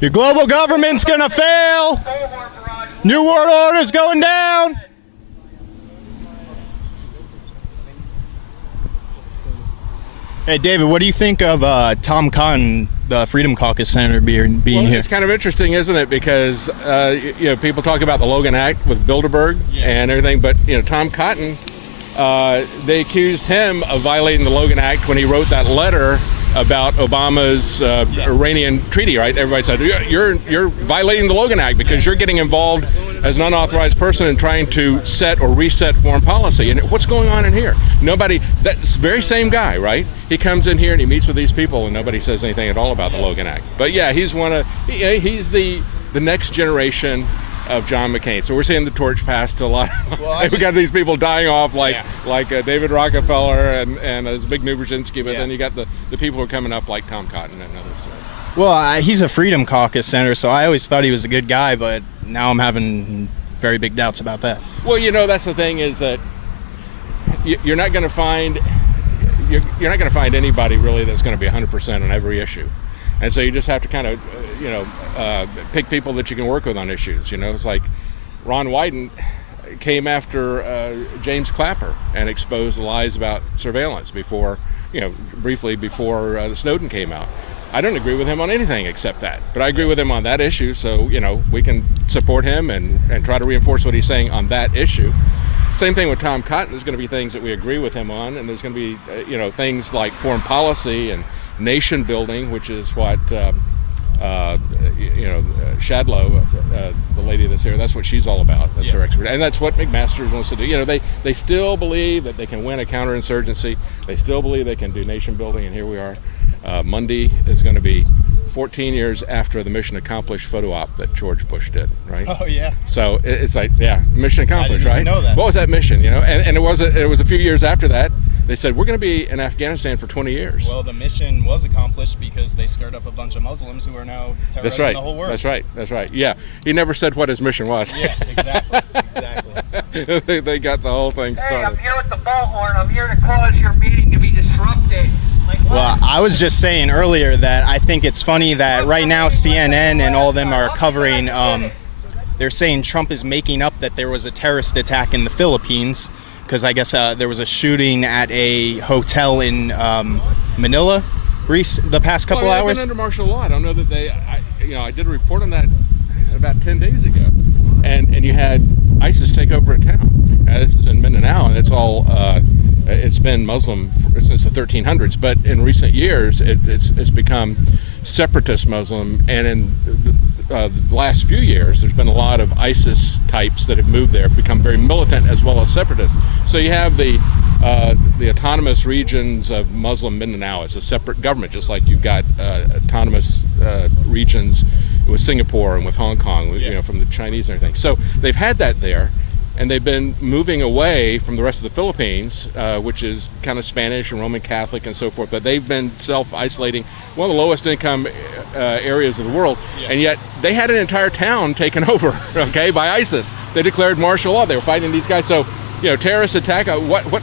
Your global government's gonna fail. New world order's going down. Hey, David, what do you think of Tom Cotton, the Freedom Caucus senator, being here? It's kind of interesting, isn't it? Because people talk about the Logan Act with Bilderberg and everything, but Tom Cotton, they accused him of violating the Logan Act when he wrote that letter about Obama's Iranian treaty, right? Everybody said, you're violating the Logan Act because you're getting involved as an unauthorized person in trying to set or reset foreign policy. And what's going on in here? Nobody, that's the very same guy, right? He comes in here and he meets with these people and nobody says anything at all about the Logan Act. But yeah, he's he's the next generation of John McCain. So we're seeing the torch pass to a lot. We got these people dying off like David Rockefeller and Zbigniew Brzezinski, but then you got the people who are coming up like Tom Cotton and others. Well, he's a Freedom Caucus senator, so I always thought he was a good guy, but now I'm having very big doubts about that. Well, that's the thing is that you're not going to find anybody really that's going to be 100% on every issue. And so you just have to kind of, pick people that you can work with on issues. It's like Ron Wyden came after James Clapper and exposed the lies about surveillance briefly before the Snowden came out. I don't agree with him on anything except that, but I agree with him on that issue. So, we can support him and try to reinforce what he's saying on that issue. Same thing with Tom Cotton. There's going to be things that we agree with him on, and there's going to be, things like foreign policy and nation building, which is what Shadlow, the lady that's here, that's what she's all about. That's her expertise, and that's what McMaster wants to do. They still believe that they can win a counterinsurgency. They still believe they can do nation building, and here we are. Monday is going to be 14 years after the mission accomplished photo op that George Bush did, right? Oh yeah. So it's like, mission accomplished, I didn't right? know that. What was that mission? And it was a few years after that. They said, we're going to be in Afghanistan for 20 years. Well, the mission was accomplished because they stirred up a bunch of Muslims who are now terrorizing the whole world. That's right. Yeah. He never said what his mission was. Yeah, exactly. They got the whole thing started. Hey, I'm here with the bullhorn. I'm here to cause your meeting to be disrupted. Well, I was just saying earlier that I think it's funny that right now CNN and all of them are covering, they're saying Trump is making up that there was a terrorist attack in the Philippines. Because I guess there was a shooting at a hotel in Manila the past couple hours. They've been under martial law. I don't know that I did a report on that about 10 days ago. And you had ISIS take over a town. This is in Mindanao, and it's all, it's been Muslim since the 1300s. But in recent years, it's become separatist Muslim. And in the last few years, there's been a lot of ISIS types that have moved there, become very militant as well as separatist. So you have the autonomous regions of Muslim Mindanao as a separate government, just like you've got autonomous regions with Singapore and with Hong Kong, from the Chinese and everything. So they've had that there, and they've been moving away from the rest of the Philippines, which is kind of Spanish and Roman Catholic and so forth, but they've been self-isolating, one of the lowest income areas of the world, and yet they had an entire town taken over, by ISIS. They declared martial law. They were fighting these guys. So, terrorist attack, what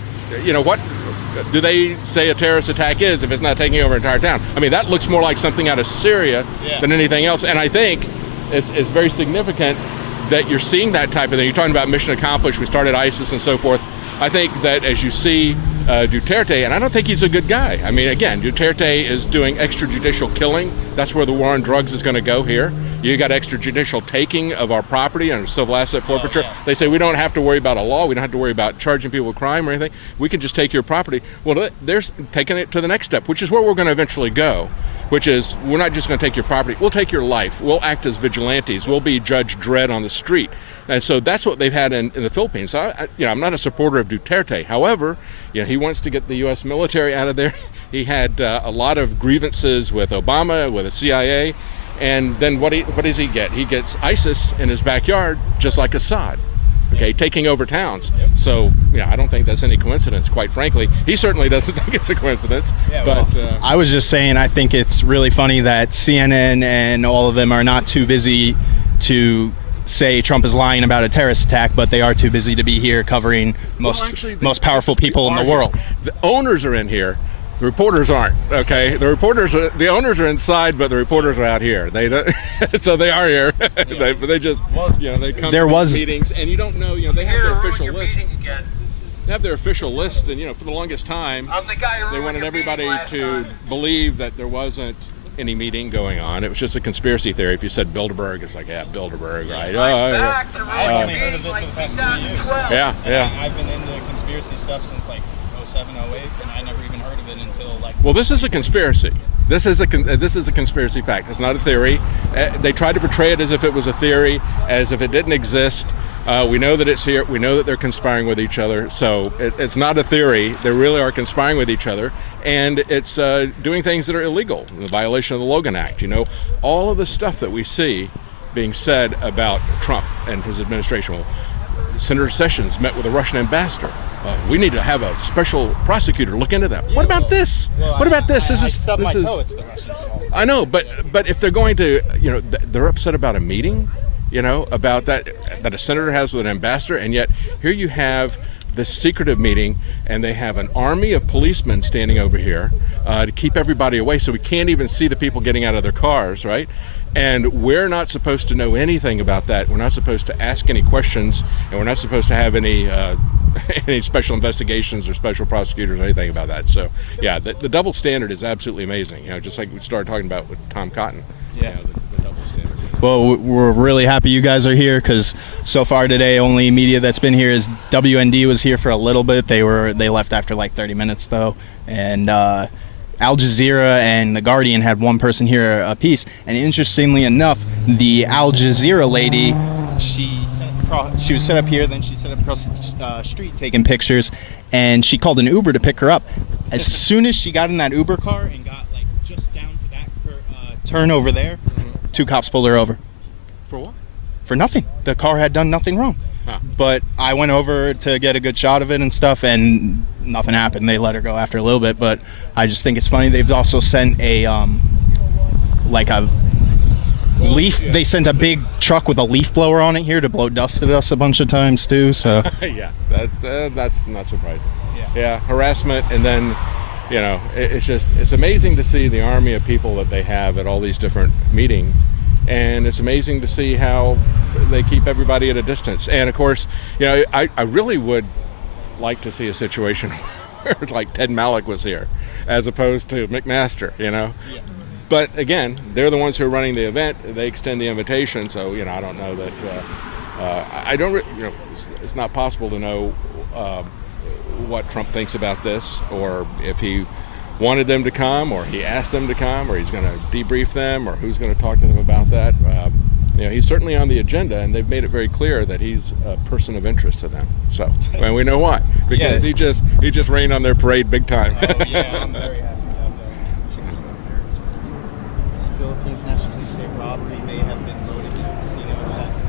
do they say a terrorist attack is if it's not taking over an entire town? I mean, that looks more like something out of Syria than anything else, and I think it's very significant that you're seeing that type of thing. You're talking about mission accomplished, we started ISIS and so forth. I think that as you see Duterte, and I don't think he's a good guy. I mean, again, Duterte is doing extrajudicial killing. That's where the war on drugs is going to go here. You got extrajudicial taking of our property and civil asset forfeiture. They say we don't have to worry about a law. We don't have to worry about charging people with crime or anything. We can just take your property. Well, they're taking it to the next step, which is where we're going to eventually go, which is we're not just going to take your property. We'll take your life. We'll act as vigilantes. We'll be Judge Dredd on the street. And so that's what they've had in the Philippines. So I'm not a supporter of Duterte. However, he wants to get the U.S. military out of there. He had a lot of grievances with Obama, with the CIA. And then what does he get? He gets ISIS in his backyard, just like Assad, taking over towns. So, I don't think that's any coincidence, quite frankly. He certainly doesn't think it's a coincidence. I was just saying, I think it's really funny that CNN and all of them are not too busy to say Trump is lying about a terrorist attack, but they are too busy to be here covering most powerful people in the world. The owners are in here The reporters aren't, okay? The owners are inside, but the reporters are out here. They don't, so they are here. they just, they come to meetings, and you don't know, they have their official list. They have their official list, and for the longest time, they wanted everybody to believe that there wasn't any meeting going on. It was just a conspiracy theory. If you said Bilderberg, it's like, yeah, Bilderberg, right? I've only heard of it for the past 3 years. Yeah. I've been into conspiracy stuff since like 07, 08, and I never even heard of it until like. Well, this is a conspiracy. This is a conspiracy fact. It's not a theory. They try to portray it as if it was a theory, as if it didn't exist. We know that it's here. We know that they're conspiring with each other. So it's not a theory. They really are conspiring with each other, and it's doing things that are illegal, in violation of the Logan Act. All of the stuff that we see being said about Trump and his administration. Well, Senator Sessions met with a Russian ambassador. We need to have a special prosecutor look into that. What about this? What about this? I stubbed my toe. It's the Russians' fault. I know, but if they're going to, they're upset about a meeting, about that a senator has with an ambassador, and yet here you have this secretive meeting, and they have an army of policemen standing over here to keep everybody away, so we can't even see the people getting out of their cars, right? And we're not supposed to know anything about that. We're not supposed to ask any questions, and we're not supposed to have any any special investigations or special prosecutors or anything about that. So, yeah, the double standard is absolutely amazing. Just like we started talking about with Tom Cotton. Yeah. The double standard. Well, we're really happy you guys are here, because so far today, only media that's been here is WND was here for a little bit. They left after like 30 minutes though, and Al Jazeera and The Guardian had one person here a piece. And interestingly enough, the Al Jazeera lady, she was set up here, then she set up across the street taking pictures, and she called an Uber to pick her up. As soon as she got in that Uber car and got like just down to that turn over there, 2 cops pulled her over. For what? For nothing. The car had done nothing wrong. Huh. But I went over to get a good shot of it and stuff, and nothing happened. They let her go after a little bit, but I just think it's funny. They've also sent a leaf. Yeah. They sent a big truck with a leaf blower on it here to blow dust at us a bunch of times too. So yeah, that's not surprising. Yeah, harassment, and then it's amazing to see the army of people that they have at all these different meetings. And it's amazing to see how they keep everybody at a distance. And of course, I really would like to see a situation where like Ted Mallock was here, as opposed to McMaster, Yeah. But again, they're the ones who are running the event. They extend the invitation, so I don't know that. I don't. It's not possible to know what Trump thinks about this, or if he wanted them to come, or he asked them to come, or he's going to debrief them, or who's going to talk to them about that. He's certainly on the agenda, and they've made it very clear that he's a person of interest to them. So, and we know why, because he just rained on their parade big time. Oh yeah, I'm very happy about that. Philippines National Police say robbery may have been loaded in a casino test.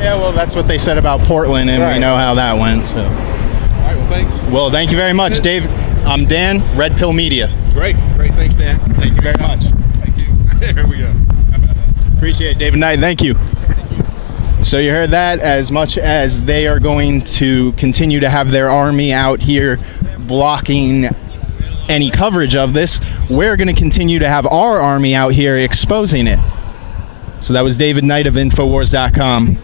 Yeah, well, that's what they said about Portland, and we know how that went. So. All right. Well, thanks. Well, thank you very much, Dave. I'm Dan, Red Pill Media. Great. Thanks, Dan. Thank you very much. Thank you. Here we go. How about that? Appreciate it, David Knight. Thank you. So you heard that. As much as they are going to continue to have their army out here blocking any coverage of this, we're going to continue to have our army out here exposing it. So that was David Knight of Infowars.com.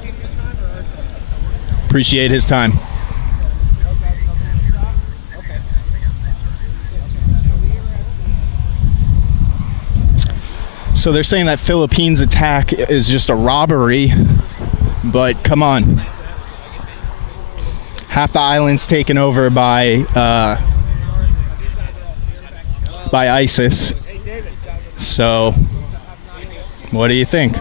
Appreciate his time. So they're saying that Philippines attack is just a robbery, but come on. Half the island's taken over by ISIS. So, what do you think?